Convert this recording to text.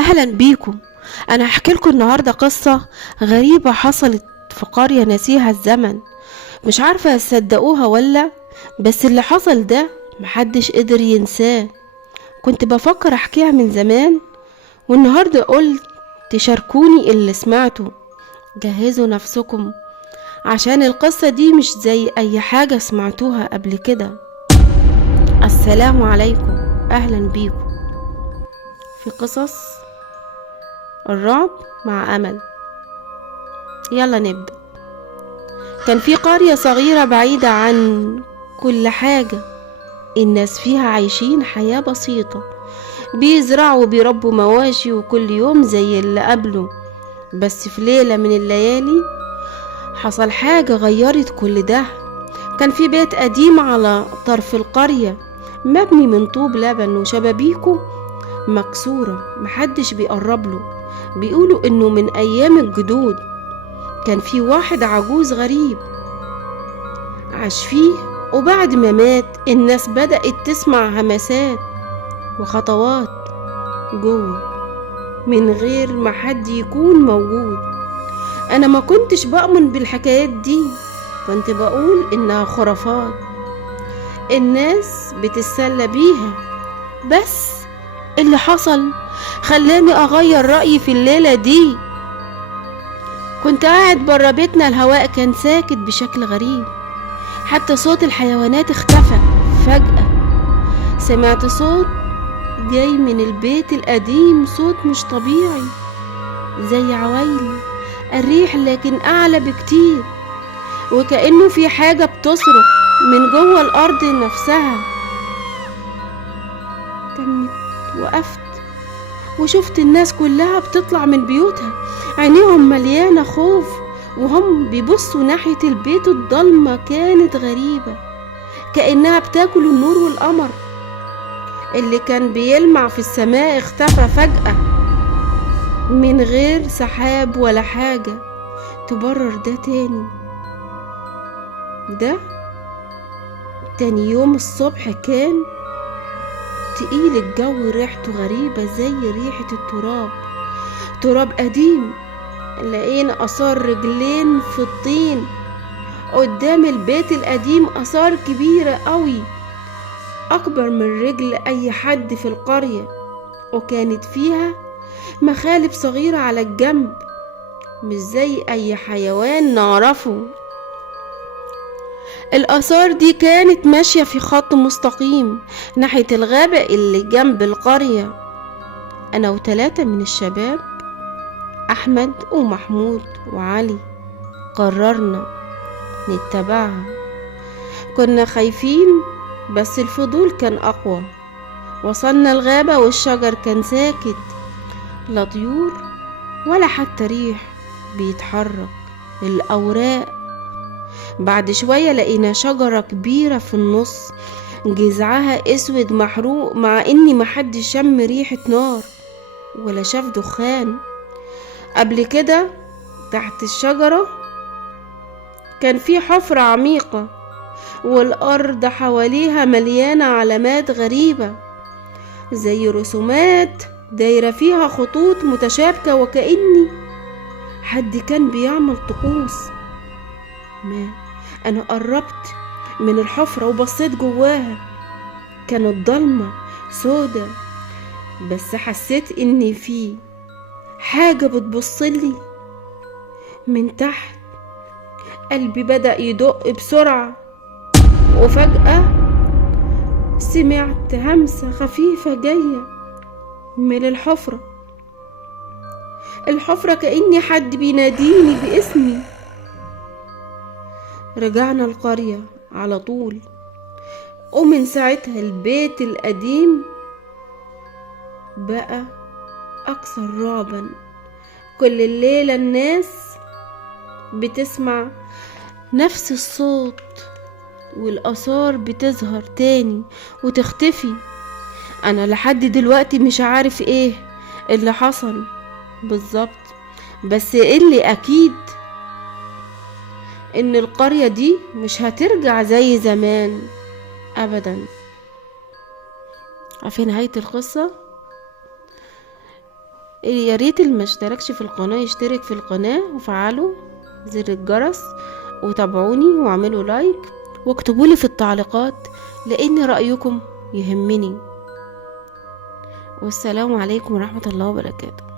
اهلا بيكم. انا هحكي لكم النهارده قصه غريبه حصلت في قريه نسيها الزمن. مش عارفه تصدقوها ولا، بس اللي حصل ده محدش قدر ينساه. كنت بفكر احكيها من زمان، والنهارده قلت تشاركوني اللي سمعته. جهزوا نفسكم عشان القصه دي مش زي اي حاجه سمعتوها قبل كده. السلام عليكم، اهلا بيكم في قصص الرعب مع امل. يلا نبدأ. كان في قرية صغيرة بعيدة عن كل حاجة. الناس فيها عايشين حياة بسيطة، بيزرعوا وبيربوا مواشي وكل يوم زي اللي قبله. بس في ليلة من الليالي حصل حاجة غيرت كل ده. كان في بيت قديم على طرف القرية، مبني من طوب لبن وشبابيكه مكسورة، محدش بيقرب له. بيقولوا انه من ايام الجدود. كان في واحد عجوز غريب عاش فيه، وبعد ما مات الناس بدأت تسمع همسات وخطوات جوه من غير ما حد يكون موجود. انا ما كنتش بؤمن بالحكايات دي، كنت بقول انها خرافات الناس بتتسلى بيها. بس اللي حصل خلاني اغير رأيي في الليلة دي. كنت قاعد برا بيتنا، الهواء كان ساكت بشكل غريب، حتى صوت الحيوانات اختفى. فجأة سمعت صوت جاي من البيت القديم، صوت مش طبيعي زي عوايل الريح لكن أعلى بكتير، وكأنه في حاجة بتصرخ من جوه الأرض نفسها. تمت، وقفت وشفت الناس كلها بتطلع من بيوتها، عينيهم مليانة خوف وهم بيبصوا ناحية البيت. الضلمة كانت غريبة، كأنها بتاكل النور، والقمر اللي كان بيلمع في السماء اختفى فجأة من غير سحاب ولا حاجة تبرر ده. تاني يوم الصبح كان تقيل الجو، ريحته غريبة زي ريحة التراب، تراب قديم. لقينا آثار رجلين في الطين قدام البيت القديم، آثار كبيرة قوي، أكبر من رجل أي حد في القرية، وكانت فيها مخالب صغيرة على الجنب مش زي أي حيوان نعرفه. الآثار دي كانت ماشية في خط مستقيم ناحية الغابة اللي جنب القرية. أنا و3 من الشباب، أحمد ومحمود وعلي، قررنا نتبعها. كنا خايفين بس الفضول كان أقوى. وصلنا الغابة والشجر كان ساكت، لا طيور ولا حتى ريح بيتحرك الأوراق. بعد شوية لقينا شجرة كبيرة في النص، جذعها اسود محروق، مع اني محدش شم ريحة نار ولا شاف دخان قبل كده. تحت الشجرة كان في حفرة عميقة، والأرض حواليها مليانة علامات غريبة زي رسومات دايرة فيها خطوط متشابكة، وكأني حد كان بيعمل طقوس ما. أنا قربت من الحفرة وبصيت جواها، كانت ضلمة سودة، بس حسيت إن في حاجة بتبصلي من تحت. قلبي بدأ يدق بسرعة، وفجأة سمعت همسة خفيفة جاية من الحفرة كأني حد بيناديني باسمي. رجعنا القرية على طول، ومن ساعتها البيت القديم بقى أكثر رعبا. كل الليلة الناس بتسمع نفس الصوت، والآثار بتظهر تاني وتختفي. أنا لحد دلوقتي مش عارف إيه اللي حصل بالظبط، بس اللي أكيد إن القرية دي مش هترجع زي زمان أبدا. في نهاية القصة يا ريت اللي ما اشتركش في القناة يشترك في القناة وفعلوا زر الجرس، وتابعوني واعملوا لايك، واكتبولي في التعليقات لان رأيكم يهمني. والسلام عليكم ورحمة الله وبركاته.